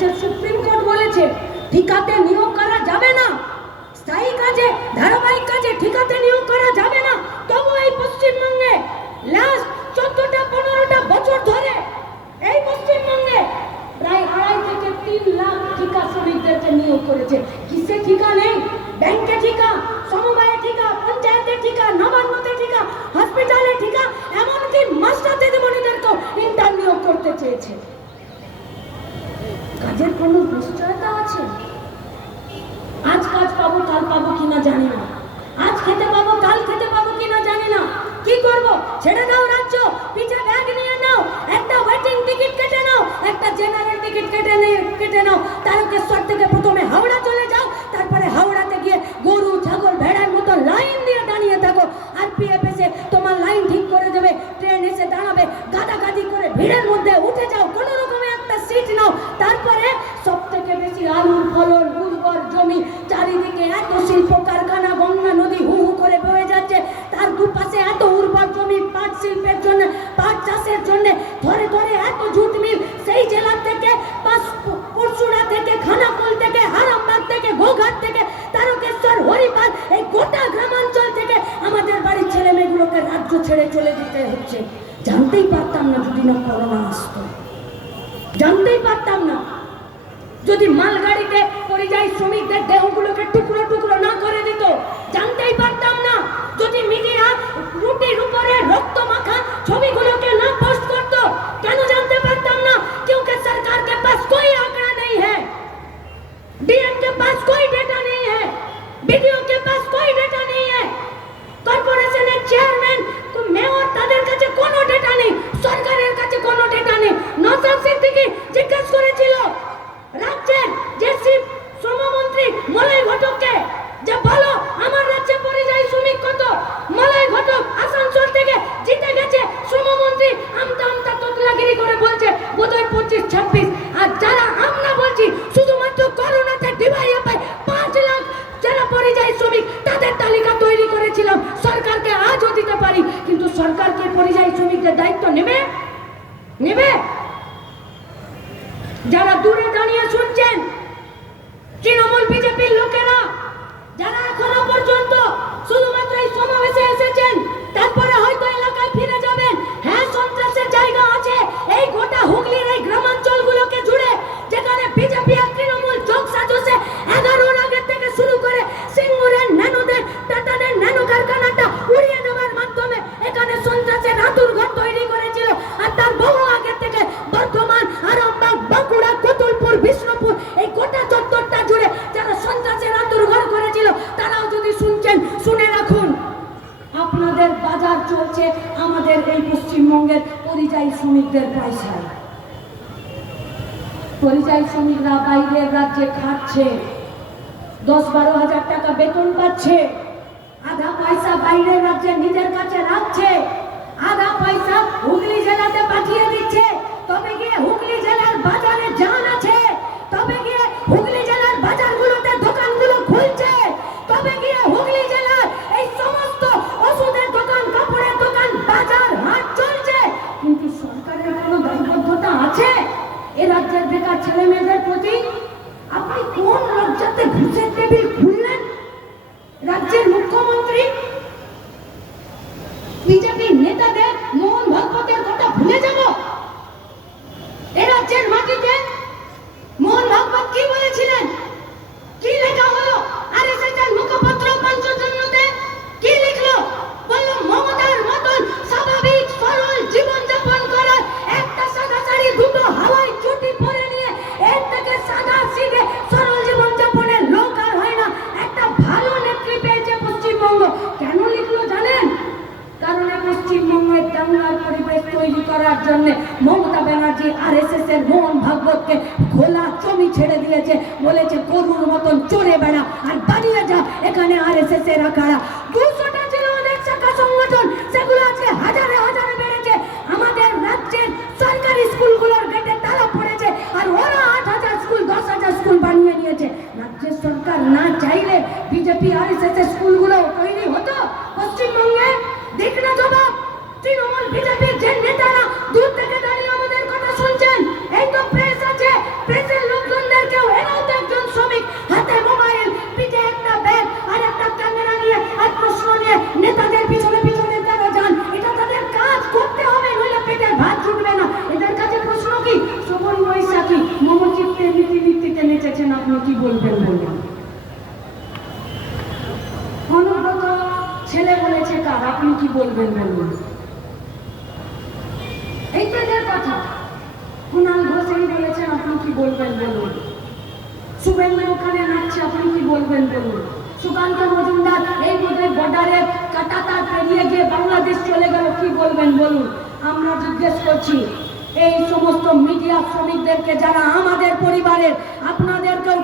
দেশের supreme court বলেছে, ঠিকাতে নিয়োগ করা যাবে না। স্থায়ী কাজে, ধারাবাহিক কাজে ঠিকাতে নিয়োগ করা যাবে না। তবু এই পশ্চিমবঙ্গে লাস্ট চোদ্দটা, পনেরোটা বছর ধরে এই পশ্চিমবঙ্গে প্রায় আড়াই থেকে তিন লাখ ঠিকা শ্রমিকদেরকে নিয়োগ করেছে। ছেড়ে দাও রাজ্য পিছে ব্যাগ নিয়ে নাও, একটা ওয়েটিং টিকিট কেটে নাও, একটা জেনারেল টিকিট কেটে নিয়ে কেটে নাও। তারকেশ্বর থেকে প্রথমে হাওড়া চলে যাও, তারপরে হাওড়াতে গিয়ে গরু, ছাগল, ভেড়ার মতো লাইন দিয়ে দাঁড়িয়ে থাকো। আর পিএফ এসে তোমার লাইন ঠিক করে দেবে ট্রেন এসে দাঁড়াবে, গাদাগাদি করে ভিড়ের মধ্যে উঠে যাও, কোনো রকমে একটা সিট নাও। তারপরে সব থেকে বেশি আলুর ফলন, উর্বর জমি, চারিদিকে এত শিল্প কারখানা গঙ্গা নদী হু হু করে বয়ে যাচ্ছে তার দুপাশে এত উর্বর জমি পাট শিল্পের জন্য পাট চাষের জন্য ধরে ধরে এত জুট মিল সেই জেলা থেকে পাঁচ পরশুরা থেকে খানাকুল থেকে হারামবাগ থেকে গোঘাট থেকে তারকেশ্বর হরিপাল এই গোটা গ্রামাঞ্চল থেকে আমাদের বাড়ির ছেলে মেয়েগুলোকে রাজ্য ছেড়ে চলে যেতে হচ্ছে। জানতেই পারতাম না যদি না করোনা আসতো। জানতেই পারতাম না। যদি মালগাড়িতে পরিযায়ী শ্রমিকদের দেহগুলোকে টুকরো সরকারকে পরিযায়ী শ্রমিকদের দায়িত্ব নেবে? নেবে? যারা দূরে দাঁড়িয়ে শুনছেন, তৃণমূল বিজেপির লোকেরা, যারা এখনও পর্যন্ত শুধুমাত্র এই সমাবেশে এসেছেন চলছে আমাদের এই পশ্চিমবঙ্গের পরিযায়ী শ্রমিকদের পয়সায়। পরিযায়ী শ্রমিকরা বাইরের রাজ্যে খাচ্ছে দশ বারো হাজার টাকা বেতন পাচ্ছে, আধা পয়সা বাইরের রাজ্যে নিজের কাছে রাখছে, আধা পয়সা হুগলি জেলাতে পাঠিয়ে দিচ্ছে। তবে গিয়ে হুগলি জেলার ছেলে মেয়েদের প্রতি আপনি কোন লজ্জাতে ঘুষের টেবিল খুললেন রাজ্যের মুখ্যমন্ত্রী বিজেপির নেতাদের মোহন ভাগবতের কথা ভুলে যাব এ রাজ্যের মাটিতে মোহন ভাগবত কি বলেছিলেন কি লেখা হলো আর এসেছেন মুখপত্র পঞ্চজন্যতে কি লিখলো বলল মমতার মতন স্বাভাবিক সরল জীবন যাপন করার একটা সাদা শাড়ি দুটো হাওয়াই চুটি পরে নিয়ে এর থেকে সাদা সিধে সরল জীবন যাপনের লোক আর হয় না একটা ভালো নেত্রী পেয়েছে পশ্চিমবঙ্গ কেন লিখলো জানেন কারণ এই পশ্চিমবঙ্গের দাঙ্গার পরিবেশ তৈরি করার জন্য Mamata Banerjee R S S এর মোহন ভাগবতকে খোলা জমি ছেড়ে দিয়েছে। বলেছে, গরুর মতন চড়ে বেড়া আর বাড়িয়ে যা এখানে আর এস এস এর আখাড়া দুশোটা ছিল অনেক শাখা সংগঠন, সেগুলো আজকে হাজারে হাজারে বেড়েছে। আমাদের রাজ্যের সরকারি স্কুলগুলোর গেটে তালা পড়েছে আর ওরা আট হাজার স্কুল, দশ হাজার স্কুল বানিয়ে নিয়েছে রাজ্যের সরকার না চাইলে বিজেপি আর এস এস এর স্কুলগুলো তৈরি হতো পশ্চিমবঙ্গে দেখ না জবাব তৃণমূল বিজেপির যে নেতারা দূর থেকে দাঁড়িয়ে আমাদের কথা শুনছেন এই তো প্রেস আছে প্রেসের লোকজন কি বলবেন বলুন? অনুব্রত, ছেলে বলেছে কার, আপনি কি বলবেন বলুন? এই তো কথা। কুণাল ঘোষ এই বলেছেন আপনি কি বলবেন বলুন? শুভেন্দু ওখানে নাচছে, আপনি কি বলবেন বলুন? সুকান্ত মজুমদার এই বোধহয় বর্ডারে কাটাতার পেরিয়ে গিয়ে বাংলাদেশ চলে গেল, কি বলবেন বলুন? আমরা জিজ্ঞেস করছি, এই মিডিয়া শ্রমিকদেরকে যারা আমাদের পরিবারের, আপনাদেরকেও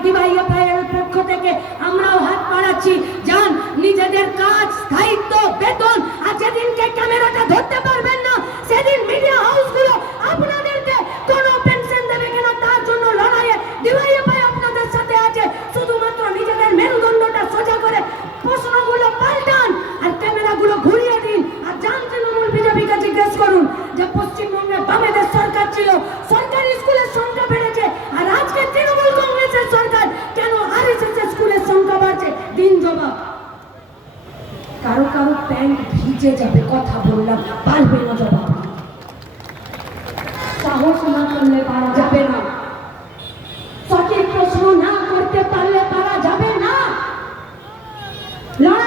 ভাইয়ের পক্ষ থেকে আমরাও হাত বাড়াচ্ছি। যান, নিজেদের কাজ স্থায়িত্ব বেতন, আর যেদিনকে ক্যামেরাটা ধরতে পারবেন না সেদিন মিডিয়া হাউসগুলো আপনাদেরকে কোনো পেনশন দেবে কিনা তার জন্য লড়াইয়ে ডিওয়াইএফআই আপনাদের সাথে আছে শুধুমাত্র নিজেদের মেরুদণ্ডটা সোজা করে প্রশ্নগুলো পাল্টান আর ক্যামেরাগুলো ঘুরিয়ে দিন আর যান তৃণমূল বিজেপিকে জিজ্ঞেস করুন যে পশ্চিমবঙ্গে বামেদের সরকার ছিল সরকারি স্কুলের সংখ্যা বেড়েছে আর আজকে তৃণমূল কংগ্রেসের সরকার কেন আরএসএস স্কুলের সংখ্যা বাড়ছে দিন জবাব কারও কারও প্যান্ট ভিজে যাবে, কথা বললাম পারবে না জবাব সাহস না করলে পারা যাবে না। সঠিক প্রশ্ন না করতে পারলে পারা যাবে না। লড়াইটা